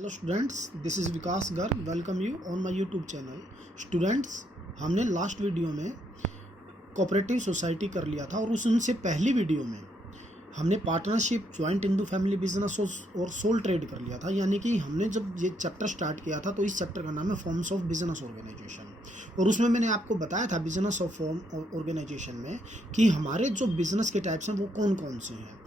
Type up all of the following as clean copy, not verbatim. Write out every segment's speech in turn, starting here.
Hello students, this is Vikas Garg. Welcome you on my YouTube channel. Students, हमने last video में cooperative society कर लिया था और उनसे पहली वीडियो में हमने partnership, joint Hindu family business और सोल ट्रेड कर लिया था। यानी कि हमने जब ये चैप्टर स्टार्ट किया था तो इस चैप्टर का नाम है फॉर्म्स ऑफ बिजनेस ऑर्गेनाइजेशन। और उसमें मैंने आपको बताया था बिजनेस ऑफ फॉर्म ऑर्गेनाइजेशन में कि हमारे जो बिजनेस के टाइप्स हैं वो कौन कौन से हैं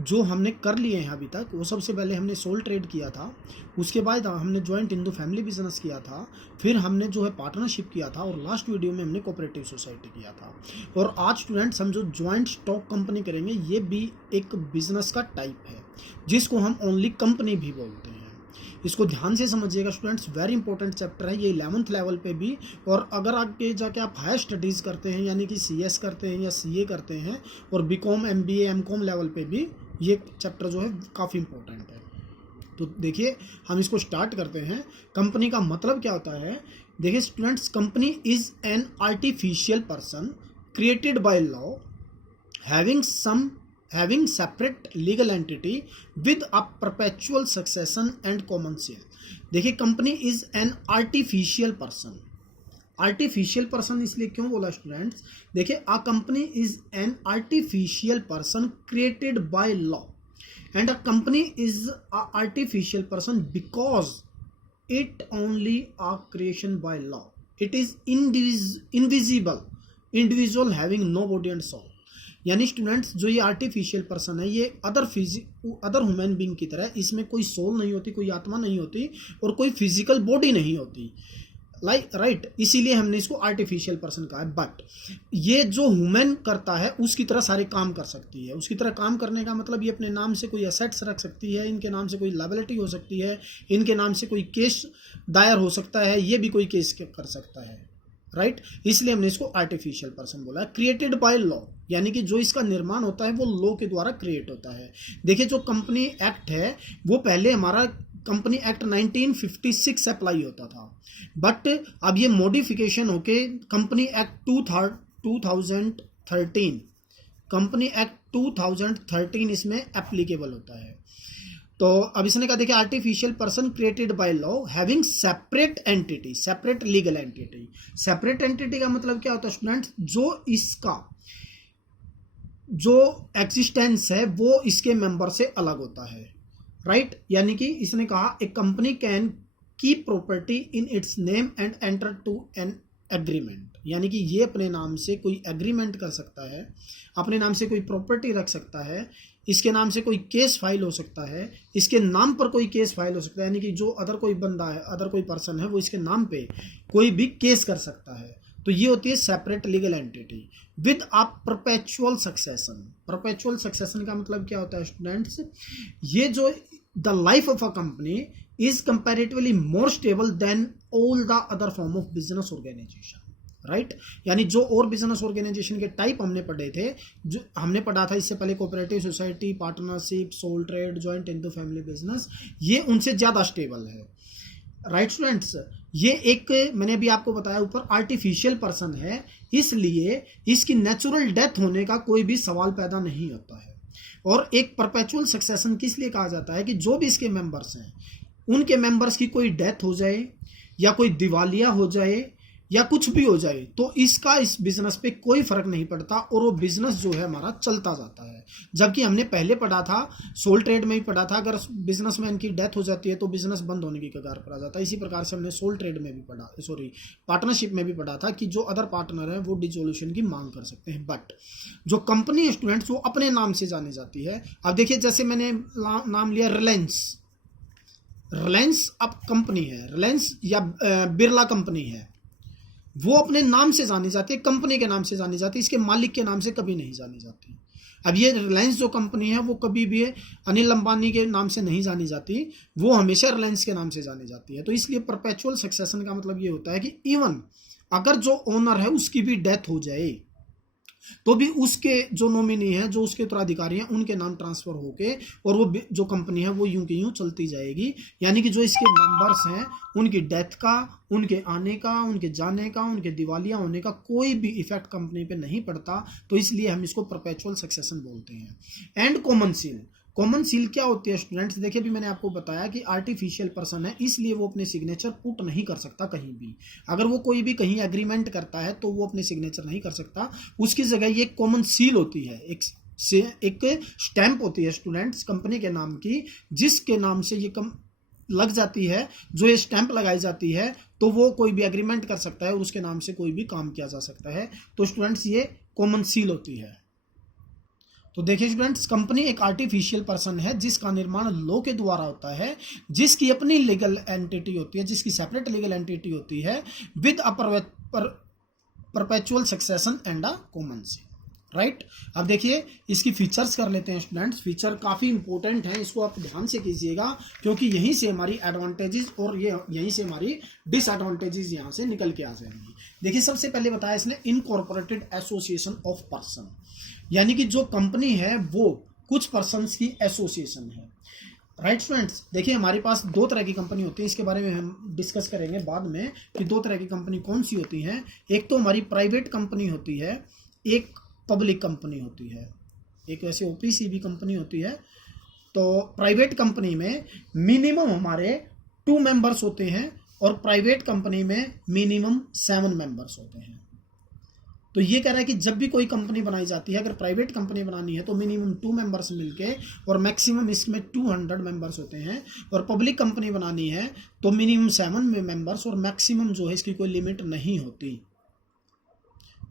जो हमने कर लिए हैं अभी तक। वो सबसे पहले हमने सोल ट्रेड किया था, उसके बाद हमने जॉइंट हिंदू फैमिली बिजनेस किया था, फिर हमने जो है पार्टनरशिप किया था और लास्ट वीडियो में हमने कोऑपरेटिव सोसाइटी किया था। और आज स्टूडेंट्स हम जो जॉइंट स्टॉक कंपनी करेंगे, ये भी एक बिजनेस का टाइप है जिसको हम ओनली कंपनी भी बोलते हैं। इसको ध्यान से समझिएगा स्टूडेंट्स, वेरी इंपॉर्टेंट चैप्टर है ये 11th लेवल पे भी। और अगर आगे जाके आप हायर स्टडीज़ करते हैं यानी कि CS करते हैं या CA करते हैं और BCom MBA MCom लेवल पे भी ये चैप्टर जो है काफ़ी इंपॉर्टेंट है। तो देखिए, हम इसको स्टार्ट करते हैं। कंपनी का मतलब क्या होता है? देखिए students, company is an artificial person created by law having separate legal entity with a perpetual succession and common share। देखिए, company is an artificial person. Artificial person इसलिए क्यों बोला स्टूडेंट्स? देखिए, a company is an artificial person created by law and a company is a artificial person because it only a creation by law. It is invisible individual having no body and soul. यानी students, जो ये artificial person है ये other human being की तरह, इसमें कोई soul नहीं होती, कोई आत्मा नहीं होती और कोई फिजिकल बॉडी नहीं होती, राइट। इसीलिए हमने इसको आर्टिफिशियल पर्सन कहा है। बट ये जो ह्यूमन करता है उसकी तरह सारे काम कर सकती है। उसकी तरह काम करने का मतलब ये अपने नाम से कोई एसेट्स रख सकती है, इनके नाम से कोई लायबिलिटी हो सकती है, इनके नाम से कोई केस दायर हो सकता है, ये भी कोई केस कर सकता है, राइट। इसलिए हमने इसको आर्टिफिशियल पर्सन बोला। क्रिएटेड बाय लॉ यानी कि जो इसका निर्माण होता है वो लॉ के द्वारा क्रिएट होता है। देखिए, जो कंपनी एक्ट है वो पहले हमारा कंपनी एक्ट 1956 अप्लाई होता था, बट अब ये मॉडिफिकेशन होके कंपनी एक्ट 2013 कंपनी एक्ट 2013 इसमें एप्लीकेबल होता है। तो अब इसने कहा, देखिए, artificial person created by law having separate entity, separate legal entity. Separate entity का मतलब क्या होता है स्टूडेंट्स? जो इसका जो एग्जिस्टेंस है वो इसके मेंबर से अलग होता है, राइट। यानी कि इसने कहा, a company can keep property in its name and enter to an agreement. यानी कि ये अपने नाम से कोई एग्रीमेंट कर सकता है, अपने नाम से कोई प्रॉपर्टी रख सकता है, इसके नाम से कोई केस फाइल हो सकता है, इसके नाम पर कोई केस फाइल हो सकता है। यानी कि जो अदर कोई बंदा है, अदर कोई पर्सन है, वो इसके नाम पे कोई भी केस कर सकता है। तो ये होती है separate legal entity with a perpetual succession. Perpetual succession का मतलब क्या होता है स्टूडेंट्स? ये जो the life of a company is comparatively more stable than all the other form of business organisation, right. यानी जो और बिजनेस ऑर्गेनाइजेशन के टाइप हमने पढ़े थे, जो हमने पढ़ा था इससे पहले, cooperative society, partnership, sole trade, joint Hindu family business, ये उनसे ज़्यादा स्टेबल है, राइट स्टूडेंट्स। ये एक, मैंने अभी आपको बताया ऊपर, आर्टिफिशियल पर्सन है, इसलिए इसकी नेचुरल डेथ होने का कोई भी सवाल पैदा नहीं होता है। और एक परपेचुअल सक्सेशन किस लिए कहा जाता है? कि जो भी इसके मेंबर्स हैं उनके मेंबर्स की कोई डेथ हो जाए या कोई दिवालिया हो जाए या कुछ भी हो जाए तो इसका इस बिजनेस पे कोई फर्क नहीं पड़ता और वो बिजनेस जो है हमारा चलता जाता है। जबकि हमने पहले पढ़ा था, सोल ट्रेड में भी पढ़ा था, अगर बिजनेसमैन की डेथ हो जाती है तो बिजनेस बंद होने की कगार पर आ जाता है। इसी प्रकार से हमने सोल ट्रेड में भी पढ़ा, पार्टनरशिप में भी पढ़ा था कि जो अदर पार्टनर है वो डिसोल्यूशन की मांग कर सकते हैं। बट जो कंपनी स्टूडेंट्स वो अपने नाम से जानी जाती है। अब देखिए, जैसे मैंने नाम लिया रिलायंस। रिलायंस अब कंपनी है, रिलायंस या बिरला कंपनी है, वो अपने नाम से जानी जाती है, कंपनी के नाम से जानी जाती है, इसके मालिक के नाम से कभी नहीं जानी जाती। अब ये रिलायंस जो कंपनी है वो कभी भी अनिल अंबानी के नाम से नहीं जानी जाती, वो हमेशा रिलायंस के नाम से जानी जाती है। तो इसलिए परपेचुअल सक्सेशन का मतलब ये होता है कि इवन अगर जो ओनर है उसकी भी डेथ हो जाए तो भी उसके जो नॉमिनी है, जो उसके उत्तराधिकारी हैं, उनके नाम ट्रांसफर होके और वो जो कंपनी है वो यूं की यूं चलती जाएगी। यानी कि जो इसके मेंबर्स हैं उनकी डेथ का, उनके आने का, उनके जाने का, उनके दिवालिया होने का कोई भी इफेक्ट कंपनी पे नहीं पड़ता। तो इसलिए हम इसको परपेचुअल सक्सेशन बोलते हैं। And common seal, common seal क्या होती है स्टूडेंट्स? देखिए अभी मैंने आपको बताया कि आर्टिफिशियल पर्सन है, इसलिए वो अपने सिग्नेचर पुट नहीं कर सकता कहीं भी। अगर वो कोई भी कहीं एग्रीमेंट करता है तो वो अपने सिग्नेचर नहीं कर सकता, उसकी जगह ये कॉमन सील होती है, एक स्टैंप होती है स्टूडेंट्स कंपनी के नाम की, जिसके नाम से ये लग जाती है, जो ये स्टैंप लगाई जाती है, तो वो कोई भी एग्रीमेंट कर सकता है और उसके नाम से कोई भी काम किया जा सकता है। तो स्टूडेंट्स ये कॉमन सील होती है। तो देखिए स्टूडेंट्स, कंपनी एक आर्टिफिशियल पर्सन है जिसका निर्माण लॉ के द्वारा होता है, जिसकी अपनी लीगल एंटिटी होती है, जिसकी सेपरेट लीगल एंटिटी होती है, with a perpetual succession and a common seal. Right, अब देखिए इसकी फीचर्स कर लेते हैं स्टूडेंट्स। फीचर काफ़ी इंपॉर्टेंट है, इसको आप ध्यान से कीजिएगा, क्योंकि यहीं से हमारी एडवांटेजेस और ये यहीं से हमारी डिसएडवांटेजेस यहाँ से निकल के आ जाएंगी। देखिए सबसे पहले बताया इसने इनकॉर्पोरेटेड एसोसिएशन ऑफ पर्सन, यानी कि जो कंपनी है वो कुछ पर्सन्स की एसोसिएशन है। राइट स्टूडेंट्स, देखिए हमारे पास दो तरह की कंपनी होती है, इसके बारे में हम डिस्कस करेंगे बाद में कि दो तरह की कंपनी कौन सी होती हैं। एक तो हमारी प्राइवेट कंपनी होती है, एक पब्लिक कंपनी होती है, एक वैसे ओपीसी भी कंपनी होती है। तो प्राइवेट कंपनी में मिनिमम हमारे 2 मेंबर्स होते हैं और प्राइवेट कंपनी में मिनिमम 7 मेंबर्स होते हैं। तो ये कह रहा है कि जब भी कोई कंपनी बनाई जाती है, अगर प्राइवेट कंपनी बनानी है तो मिनिमम 2 मेंबर्स मिलके और मैक्सिमम इसमें 200 मेंबर्स होते हैं, और पब्लिक कंपनी बनानी है तो मिनिमम 7 मेंबर्स और मैक्सिमम जो है इसकी कोई लिमिट नहीं होती।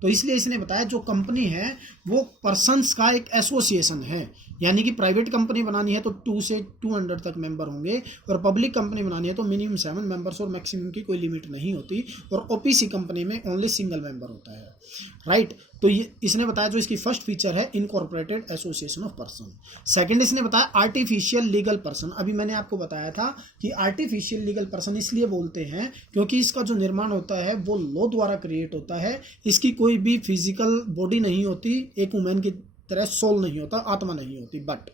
तो इसलिए इसने बताया जो कंपनी है वो पर्सन्स का एक एसोसिएशन है, यानी कि प्राइवेट कंपनी बनानी है तो 2 से 200 तक मेंबर होंगे, और पब्लिक कंपनी बनानी है तो मिनिमम 7 मेंबर्स और मैक्सिमम की कोई लिमिट नहीं होती, और ओपीसी कंपनी में ओनली सिंगल मेंबर होता है। राइट, तो ये इसने बताया जो इसकी फर्स्ट फीचर है incorporated association of person. Second इसने बताया आर्टिफिशियल लीगल पर्सन। अभी मैंने आपको बताया था कि आर्टिफिशियल लीगल पर्सन इसलिए बोलते हैं क्योंकि इसका जो निर्माण होता है वो लॉ द्वारा क्रिएट होता है, इसकी कोई भी फिजिकल बॉडी नहीं होती, एक वुमेन की तरह सोल नहीं होता, आत्मा नहीं होती, बट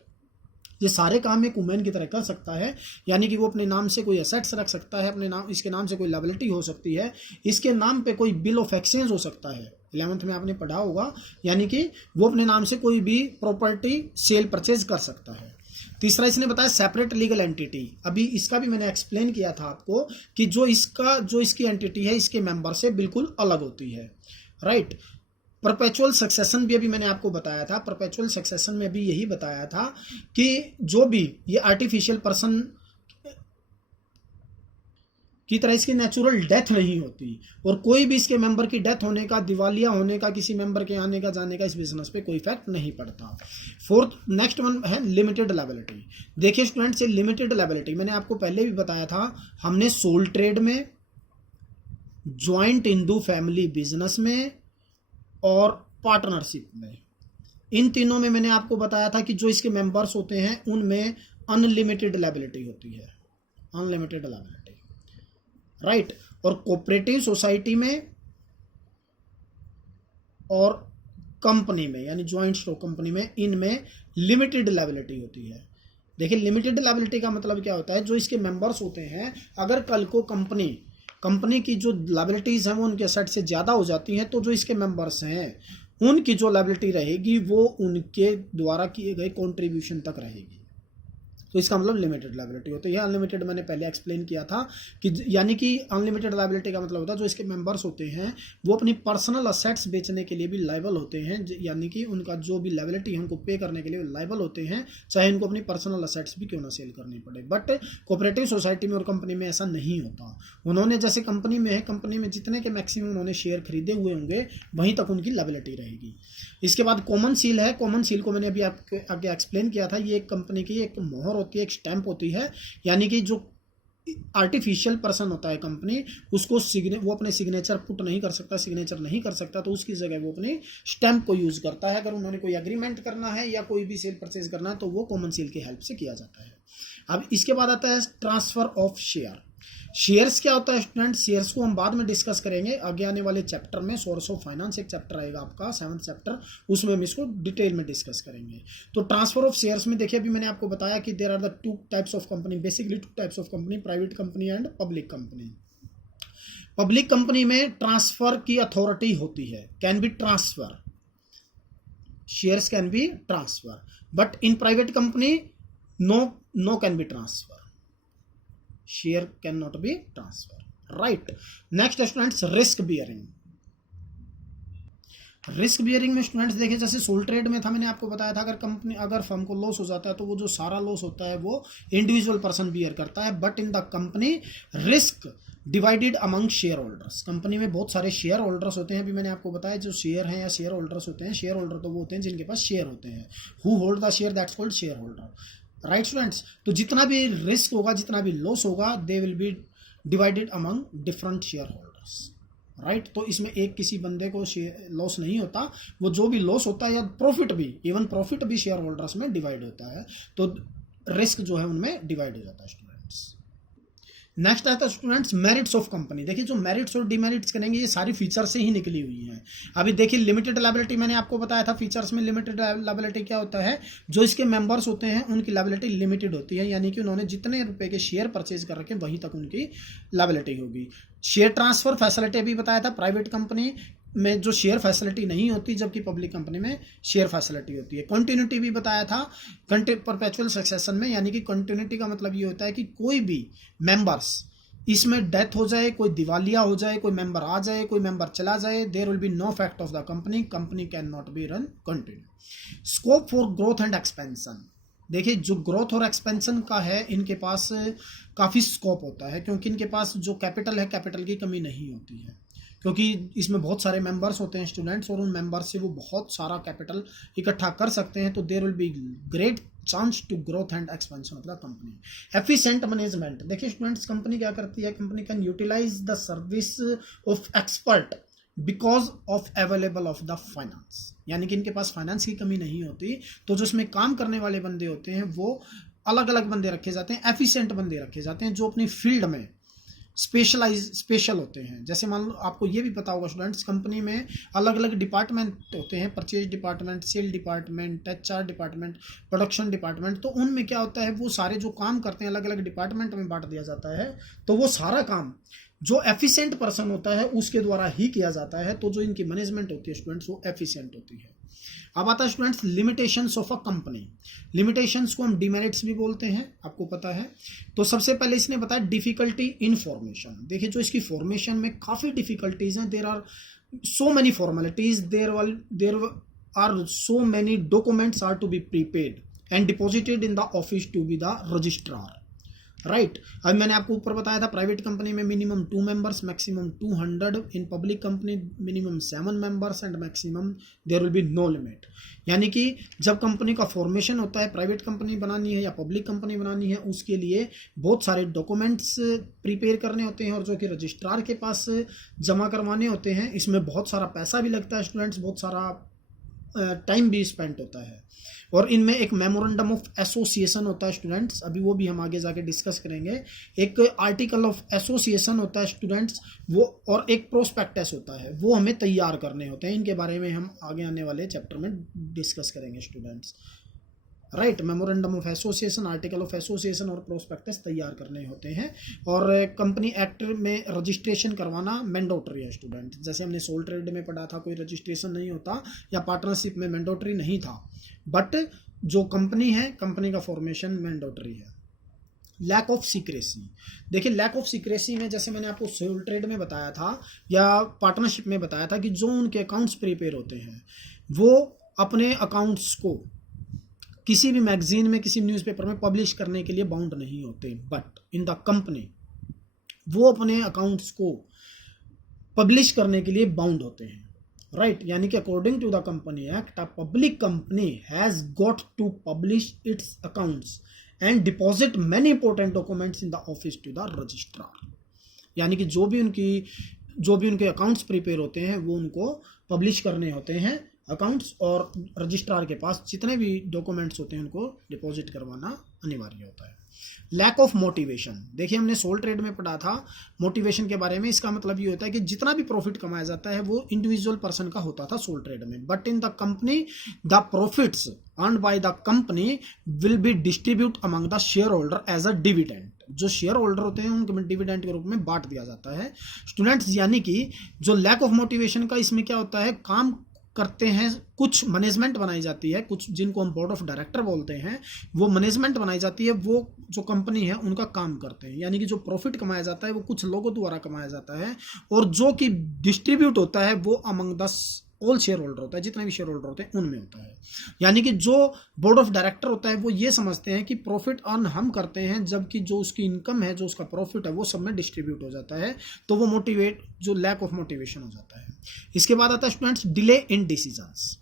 ये सारे काम एक वुमेन की तरह कर सकता है, यानी कि वो अपने नाम से कोई एसेट्स रख सकता है, अपने नाम, इसके नाम से कोई लायबिलिटी हो सकती है, इसके नाम पे कोई बिल ऑफ एक्सचेंज हो सकता है, 11th में आपने पढ़ा होगा, यानी कि वो अपने नाम से कोई भी प्रॉपर्टी सेल परचेज कर सकता है। तीसरा इसने बताया सेपरेट लीगल एंटिटी। अभी इसका भी मैंने एक्सप्लेन किया था आपको कि जो इसकी एंटिटी है इसके मेंबर से बिल्कुल अलग होती है। राइट, परपेचुअल सक्सेशन भी अभी मैंने आपको बताया था, परपेचुअल सक्सेशन में भी यही बताया था कि जो भी ये आर्टिफिशियल पर्सन की तरह इसकी नेचुरल डेथ नहीं होती, और कोई भी इसके मेंबर की डेथ होने का, दिवालिया होने का, किसी मेंबर के आने का जाने का इस बिजनेस पे कोई इफेक्ट नहीं पड़ता। फोर्थ नेक्स्ट वन है लिमिटेड लायबिलिटी। देखिए स्टूडेंट्स, ये लिमिटेड लायबिलिटी मैंने आपको पहले भी बताया था, हमने सोल ट्रेड में, ज्वाइंट हिंदू फैमिली बिजनेस में और पार्टनरशिप में, इन तीनों में मैंने आपको बताया था कि जो इसके मेंबर्स होते हैं उनमें अनलिमिटेड लायबिलिटी होती है, अनलिमिटेड लायबिलिटी। राइट, और कोऑपरेटिव सोसाइटी में और कंपनी में, यानी ज्वाइंट स्टॉक कंपनी में, इनमें लिमिटेड लायबिलिटी होती है। देखिए लिमिटेड लायबिलिटी का मतलब क्या होता है, जो इसके मेंबर्स होते हैं, अगर कल को कंपनी की जो लायबिलिटीज हैं वो उनके एसेट से ज़्यादा हो जाती हैं, तो जो इसके मेंबर्स हैं उनकी जो लायबिलिटी रहेगी वो उनके द्वारा किए गए कंट्रीब्यूशन तक रहेगी। तो इसका मतलब लिमिटेड लायबिलिटी होती है। अनलिमिटेड मैंने पहले एक्सप्लेन किया था कि यानी कि अनलिमिटेड लायबिलिटी का मतलब होता है जो इसके मेंबर्स होते हैं वो अपनी पर्सनल असेट्स बेचने के लिए भी लायबल होते हैं, यानी कि उनका जो भी लायबिलिटी है उनको पे करने के लिए लायबल होते हैं, चाहे उनको अपनी पर्सनल असेट्स भी क्यों ना सेल करनी पड़े। बट कोऑपरेटिव सोसाइटी में और कंपनी में ऐसा नहीं होता। उन्होंने जैसे कंपनी में है, कंपनी में जितने के मैक्सिमम उन्होंने शेयर खरीदे हुए होंगे वहीं तक उनकी लायबिलिटी रहेगी। इसके बाद कॉमन सील है। कॉमन सील को मैंने अभी आपके आगे एक्सप्लेन किया था, ये एक कंपनी की एक मोहर होती है, एक स्टैंप होती है, यानी कि जो आर्टिफिशियल पर्सन होता है कंपनी, उसको वो अपने सिग्नेचर पुट नहीं कर सकता, सिग्नेचर नहीं कर सकता, तो उसकी जगह वो अपनी स्टैंप को यूज करता है। अगर उन्होंने कोई एग्रीमेंट करना है या कोई भी सेल परचेज करना है तो वो कॉमन सील की हेल्प से किया जाता है। अब इसके बाद आता है ट्रांसफर ऑफ शेयर। शेयर्स क्या होता है स्टूडेंट, शेयर्स को हम बाद में डिस्कस करेंगे आगे आने वाले चैप्टर में। सोर्स ऑफ फाइनेंस एक चैप्टर आएगा आपका 7th चैप्टर, उसमें हम इसको डिटेल में डिस्कस करेंगे। तो ट्रांसफर ऑफ शेयर्स में देखिए अभी मैंने आपको बताया कि there are the 2 types of company, basically 2 types of company, private company and public company. Public company में ट्रांसफर की अथॉरिटी होती है, can be transfer, shares can be transfer, but in private company no can be transfer, share cannot be transfer, right? Next students risk bearing. Risk bearing में students देखिए, जैसे soul trade में था, मैंने आपको बताया था अगर फर्म को लॉस हो जाता है तो वो जो सारा लॉस होता है वो इंडिविजुअल पर्सन बियर करता है, but in the company risk divided among share holders. Company में बहुत सारे शेयर होल्डर्स होते हैं, अभी मैंने आपको बताया जो शेयर हैं या शेयर होल्डर्स होते हैं, शेयर होल्डर तो वो होते हैं जिनके पास शेयर होते हैं, who hold the share that's called share holder, right students. तो जितना भी रिस्क होगा, जितना भी लॉस होगा, they will be divided among different share holders, right. तो इसमें एक किसी बंदे को लॉस नहीं होता, वो जो भी लॉस होता है या प्रॉफिट भी, इवन प्रॉफिट भी शेयर होल्डर्स में डिवाइड होता है, तो रिस्क जो है उनमें डिवाइड हो जाता है स्टूडेंट्स। नेक्स्ट आता है स्टूडेंट्स मेरिट्स ऑफ कंपनी। देखिए जो मेरिट्स और डिमेरिट्स करेंगे ये सारी फीचर्स से ही निकली हुई हैं। अभी देखिए लिमिटेड लायबिलिटी मैंने आपको बताया था फीचर्स में, लिमिटेड लायबिलिटी क्या होता है, जो इसके मेंबर्स होते हैं उनकी लायबिलिटी लिमिटेड होती है, यानी कि उन्होंने जितने रुपए के शेयर परचेज कर रखे वहीं तक उनकी लायबिलिटी होगी। शेयर ट्रांसफर फैसिलिटी अभी बताया था, प्राइवेट कंपनी में जो शेयर फैसिलिटी नहीं होती, जबकि पब्लिक कंपनी में शेयर फैसिलिटी होती है। कंटिन्यूटी भी बताया था परपेचुअल सक्सेशन में, यानी कि कंटिन्यूटी का मतलब ये होता है कि कोई भी मेंबर्स इसमें डेथ हो जाए, कोई दिवालिया हो जाए, कोई मेंबर आ जाए, कोई मेंबर चला जाए, there will be no effect of the company, company can not be run continue. Scope for growth and expansion. देखिए जो ग्रोथ और एक्सपेंशन का है, इनके पास काफ़ी स्कोप होता है, क्योंकि इनके पास जो कैपिटल है, कैपिटल की कमी नहीं होती है, क्योंकि इसमें बहुत सारे मेंबर्स होते हैं स्टूडेंट्स, और उन मेंबर्स से वो बहुत सारा कैपिटल इकट्ठा कर सकते हैं, तो there will be great chance to growth and expansion of the company. Efficient management. देखिए स्टूडेंट्स कंपनी क्या करती है, company can utilise the service of expert because of available of the finance, यानी कि इनके पास फाइनेंस की कमी नहीं होती, तो जो इसमें काम करने वाले बंदे होते हैं वो अलग अलग बंदे रखे जाते हैं, एफिशिएंट बंदे रखे जाते हैं, जो अपनी फील्ड में स्पेशल होते हैं। जैसे मान लो आपको ये भी पता होगा स्टूडेंट्स, कंपनी में अलग अलग डिपार्टमेंट होते हैं, purchase department, sale department, HR department, production department, तो उनमें क्या होता है, वो सारे जो काम करते हैं अलग अलग डिपार्टमेंट में बांट दिया जाता है, तो वो सारा काम जो एफिशिएंट पर्सन होता है उसके द्वारा ही किया जाता है, तो जो इनकी मैनेजमेंट होती है स्टूडेंट्स वो एफिशिएंट होती है। अब आता है students limitations of a company. Limitations को हम डिमेरिट्स भी बोलते हैं, आपको पता है। तो सबसे पहले इसने बताया डिफिकल्टी इन फॉर्मेशन। देखिए जो इसकी फॉर्मेशन में काफ़ी डिफिकल्टीज हैं, there are so many formalities, there are so many documents are to be prepared and deposited in the office to be the registrar, right. अब मैंने आपको ऊपर बताया था प्राइवेट कंपनी में minimum 2 members, maximum 200, in public company minimum 7 members and maximum there will be no limit. यानी कि जब कंपनी का फॉर्मेशन होता है, प्राइवेट कंपनी बनानी है या पब्लिक कंपनी बनानी है, उसके लिए बहुत सारे डॉक्यूमेंट्स प्रिपेयर करने होते हैं और जो कि रजिस्ट्रार के पास जमा करवाने होते हैं। इसमें बहुत सारा पैसा भी लगता है स्टूडेंट्स, बहुत सारा टाइम भी स्पेंड होता है, और इनमें एक मेमोरेंडम ऑफ एसोसिएशन होता है स्टूडेंट्स, अभी वो भी हम आगे जाके डिस्कस करेंगे। एक आर्टिकल ऑफ एसोसिएशन होता है स्टूडेंट्स, वो, और एक प्रोस्पेक्टस होता है, वो हमें तैयार करने होते हैं। इनके बारे में हम आगे आने वाले चैप्टर में डिस्कस करेंगे students, right. Memorandum of association, article of association और प्रोस्पेक्टस तैयार करने होते हैं, और कंपनी एक्ट में रजिस्ट्रेशन करवाना मैंडेटरी है स्टूडेंट। जैसे हमने सोल ट्रेड में पढ़ा था, कोई रजिस्ट्रेशन नहीं होता, या पार्टनरशिप में मैंडेटरी नहीं था, बट जो कंपनी है, कंपनी का फॉर्मेशन मैंडेटरी है। Lack of secrecy. देखिए लैक ऑफ सीक्रेसी में, जैसे मैंने आपको सोल ट्रेड में बताया था या पार्टनरशिप में बताया था, कि जो उनके अकाउंट्स प्रिपेयर होते हैं वो अपने अकाउंट्स को किसी भी मैगजीन में, किसी न्यूज़पेपर में पब्लिश करने के लिए बाउंड नहीं होते, बट इन द कंपनी वो अपने अकाउंट्स को पब्लिश करने के लिए बाउंड होते हैं, राइट। यानी कि according to the company act, a public company has got to publish its accounts and deposit many important documents in the office to the registrar. यानी कि जो भी उनके अकाउंट्स प्रिपेयर होते हैं वो उनको पब्लिश करने होते हैं अकाउंट्स, और रजिस्ट्रार के पास जितने भी डॉक्यूमेंट्स होते हैं उनको डिपॉजिट करवाना अनिवार्य होता है। Lack of motivation. देखिए हमने सोल ट्रेड में पढ़ा था मोटिवेशन के बारे में, इसका मतलब ये होता है कि जितना भी प्रॉफिट कमाया जाता है वो इंडिविजुअल पर्सन का होता था सोल ट्रेड में, but in the company the profits earned by the company will be distribute among the shareholder as a dividend. जो शेयर होल्डर होते हैं उनको डिविडेंड के रूप में बांट दिया जाता है स्टूडेंट्स। यानी कि जो लैक ऑफ मोटिवेशन का, इसमें क्या होता है, काम करते हैं, कुछ मैनेजमेंट बनाई जाती है, कुछ जिनको हम बोर्ड ऑफ डायरेक्टर बोलते हैं, वो मैनेजमेंट बनाई जाती है, वो जो कंपनी है उनका काम करते हैं। यानी कि जो प्रॉफिट कमाया जाता है वो कुछ लोगों द्वारा कमाया जाता है, और जो कि डिस्ट्रीब्यूट होता है वो among the all share holder होता है, जितने भी शेयर होल्डर होते हैं उनमें होता है। यानी कि जो बोर्ड ऑफ डायरेक्टर होता है वो ये समझते हैं कि प्रॉफिट अर्न हम करते हैं, जबकि जो उसकी इनकम है, जो उसका प्रॉफिट है, वो सब में डिस्ट्रीब्यूट हो जाता है, तो वो मोटिवेट, जो लैक ऑफ मोटिवेशन हो जाता है। इसके बाद आता है स्टूडेंट्स डिले इन डिसीजंस।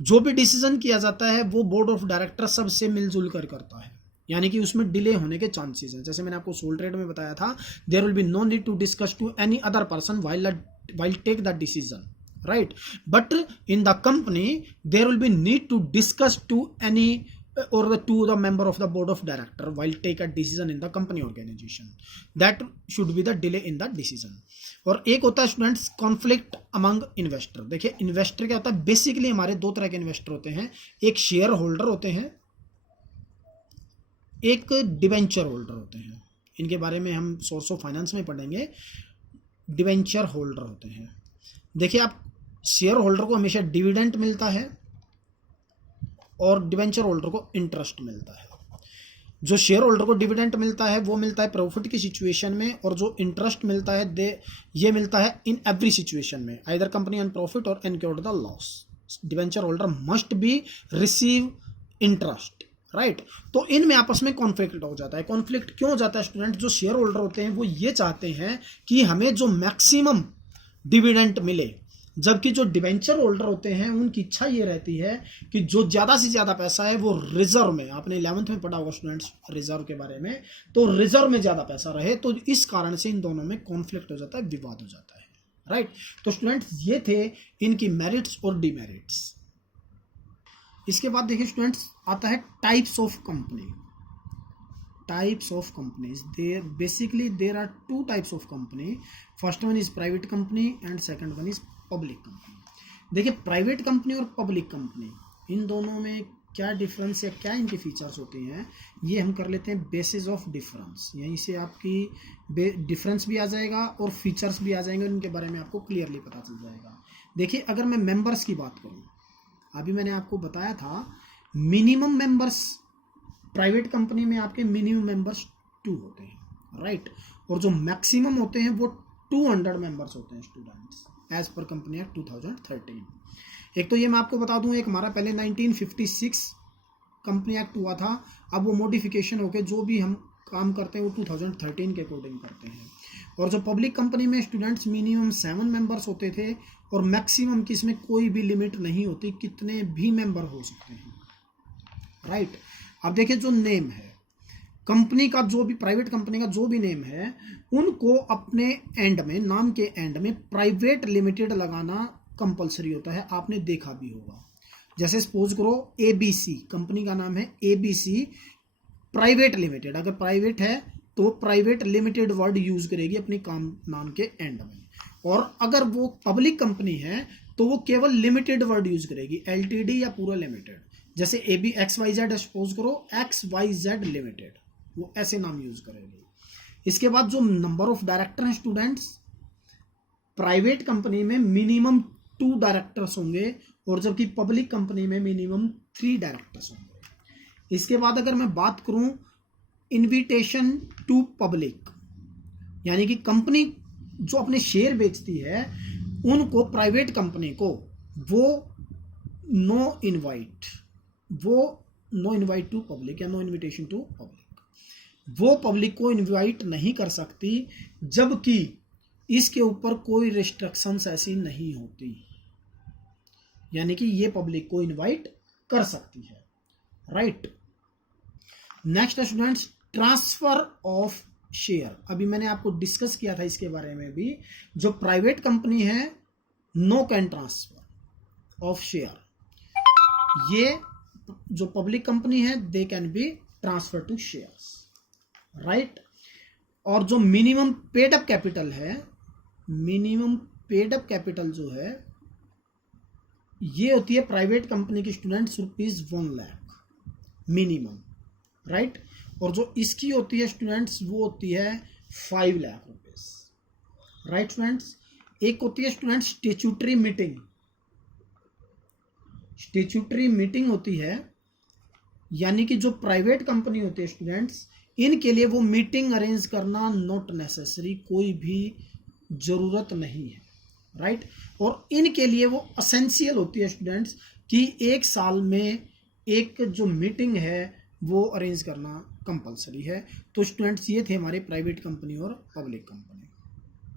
जो भी डिसीजन किया जाता है वो बोर्ड ऑफ डायरेक्टर सबसे मिलजुल कर करता है, यानी कि उसमें डिले होने के चांसेस हैं। जैसे मैंने आपको सोल ट्रेड में बताया था, there will be no need to discuss to any other person while take the decision, right? But in the company there will be need to discuss to any or to the member of the board of director while take a decision in the company organization. That should be the delay in the decision. और एक होता है students conflict among investor. देखिए investor क्या होता है, basically हमारे दो तरह के इन्वेस्टर होते हैं, एक शेयर होल्डर होते हैं, एक डिवेंचर होल्डर होते हैं। इनके बारे में हम सोर्स ऑफ फाइनेंस में पढ़ेंगे। डिवेंचर होल्डर होते हैं, देखिए आप शेयर होल्डर को हमेशा डिविडेंड मिलता है और डिवेंचर होल्डर को इंटरेस्ट मिलता है। जो शेयर होल्डर को डिविडेंड मिलता है वो मिलता है प्रॉफिट की सिचुएशन में, और जो इंटरेस्ट मिलता है ये मिलता है इन एवरी सिचुएशन में, आइदर कंपनी अर्न प्रॉफिट और incurred the loss. Debenture holder must be receive interest, right? तो इनमें आपस में कॉन्फ्लिक्ट हो जाता है। कॉन्फ्लिक्ट क्यों हो जाता है स्टूडेंट? जो शेयर होल्डर होते हैं वो ये चाहते हैं कि हमें जो मैक्सिमम डिविडेंड मिले, जबकि जो डिवेंचर होल्डर होते हैं उनकी इच्छा ये रहती है कि जो ज़्यादा से ज़्यादा पैसा है वो रिजर्व में, आपने 11th में पढ़ा होगा स्टूडेंट्स रिजर्व के बारे में, तो रिजर्व में ज़्यादा पैसा रहे। तो इस कारण से इन दोनों में कॉन्फ्लिक्ट हो जाता है, विवाद हो जाता है, राइट? तो स्टूडेंट्स ये थे इनकी मेरिट्स और डिमेरिट्स। इसके बाद देखिए स्टूडेंट्स आता है types of company. Types of companies, there are two types of company. First one is private company and second one is public company. देखिए प्राइवेट कंपनी और पब्लिक कंपनी, इन दोनों में क्या डिफरेंस या क्या इनके फीचर्स होते हैं, ये हम कर लेते हैं बेसिस ऑफ डिफरेंस। यहीं से आपकी डिफरेंस भी आ जाएगा और फीचर्स भी आ जाएंगे, उनके बारे में आपको क्लियरली पता चल जाएगा। देखिए अगर मैं मेंबर्स की बात करूँ, अभी मैंने आपको बताया था मिनिमम मेंबर्स प्राइवेट कंपनी में आपके मिनिमम मेंबर्स 2 होते हैं, राइट? और जो मैक्सिमम होते हैं वो 200 मेंबर्स होते हैं students, as per company act 2013। एक तो ये मैं आपको बता दूं, एक हमारा पहले 1956 कंपनी एक्ट हुआ था, अब वो मॉडिफिकेशन होकर जो भी हम काम करते हैं वो 2013 के अकॉर्डिंग करते हैं। और जो पब्लिक कंपनी में स्टूडेंट्स मिनिमम 7 मेंबर्स होते थे और मैक्सिमम की इसमें कोई भी लिमिट नहीं होती, कितने भी मेंबर हो सकते हैं, राइट? अब देखिए जो नेम है कंपनी का, जो भी प्राइवेट कंपनी का जो भी नेम है, उनको अपने एंड में, नाम के एंड में प्राइवेट लिमिटेड लगाना कंपलसरी होता है। आपने देखा भी होगा, जैसे सपोज करो ABC कंपनी का नाम है, ABC प्राइवेट लिमिटेड, अगर प्राइवेट है तो प्राइवेट लिमिटेड वर्ड यूज करेगी अपनी काम नाम के एंड में, और अगर वो पब्लिक कंपनी है तो वो केवल लिमिटेड वर्ड यूज करेगी, LTD या पूरा लिमिटेड। जैसे AB XYZ सपोज करो XYZ लिमिटेड, वो ऐसे नाम यूज करेगी। इसके बाद जो नंबर ऑफ डायरेक्टर हैं स्टूडेंट्स, प्राइवेट कंपनी में मिनिमम 2 डायरेक्टर्स होंगे और जबकि पब्लिक कंपनी में मिनिमम 3 डायरेक्टर्स होंगे। इसके बाद अगर मैं बात करूं इनविटेशन टू पब्लिक, यानी कि कंपनी जो अपने शेयर बेचती है उनको, प्राइवेट कंपनी को, वो नो इनवाइट टू पब्लिक या नो इनविटेशन टू पब्लिक, वो पब्लिक को इनवाइट नहीं कर सकती, जबकि इसके ऊपर कोई रिस्ट्रिक्शंस ऐसी नहीं होती, यानी कि ये पब्लिक को इनवाइट कर सकती है, right? Next students transfer of share. अभी मैंने आपको डिस्कस किया था इसके बारे में भी, जो प्राइवेट कंपनी है no can transfer of share, ये जो पब्लिक कंपनी है they can be transfer to shares, right? और जो मिनिमम पेड अप कैपिटल है, मिनिमम पेड अप कैपिटल जो है ये होती है प्राइवेट कंपनी की स्टूडेंट्स ₹1 लाख मिनिमम, राइट? और जो इसकी होती है स्टूडेंट्स वो होती है 5 लाख रुपीस, राइट स्टूडेंट्स? एक होती है students statutory meeting, statutory meeting होती है, यानी कि जो प्राइवेट कंपनी होती है स्टूडेंट्स, इनके लिए वो मीटिंग अरेंज करना नॉट नेसेसरी, कोई भी ज़रूरत नहीं है, राइट। और इनके लिए वो असेंशियल होती है स्टूडेंट्स कि एक साल में एक जो मीटिंग है वो अरेंज करना कंपलसरी है। तो स्टूडेंट्स ये थे हमारे प्राइवेट कंपनी और पब्लिक कंपनी।